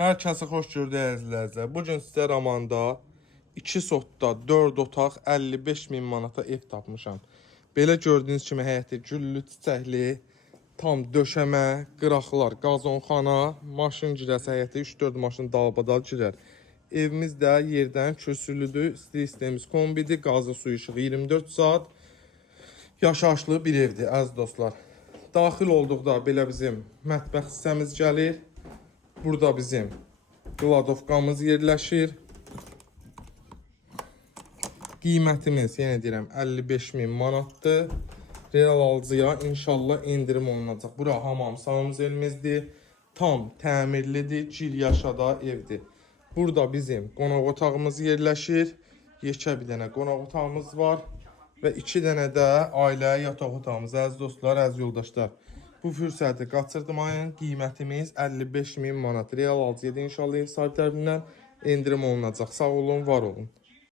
Hər kəsi xoş gördük əzizlər. Bu gün sizə Ramanda 2 sotda 4 otaq 55.000 manata ev tapmışam. Belə gördüyünüz kimi həyəti güllü, çiçəkli, tam döşəmə, qıraqlar, qazonxana, maşın girəsi həyəti 3-4 maşın dalbadal girər. Evimiz də yerdən kösürlüdür. İstəyimiz kombidir, qazı su işığı 24 saat. Yaşayışlı bir evdir əziz dostlar. Daxil olduqda belə bizim mətbəx hissəmiz gəlir. Burada bizim qladovkamız yerləşir. Qiymətimiz, yenə deyirəm, 55.000 manatdır. Real alıcıya inşallah indirim olunacaq. Bura hamam sağımız elimizdir. Tam təmirlidir, cil yaşada evdir. Burada bizim qonaq otağımız yerləşir. Yekə bir dənə qonaq otağımız var. Və 2 dənə də ailə yataq otağımız. Əziz dostlar, əziz yoldaşlar. Bu fürsəti qaçırtmayın. Qiymətimiz 55.000 manat. Real alıcıya inşallah ev sahibi tərəfindən indirim olunacaq. Sağ olun, var olun.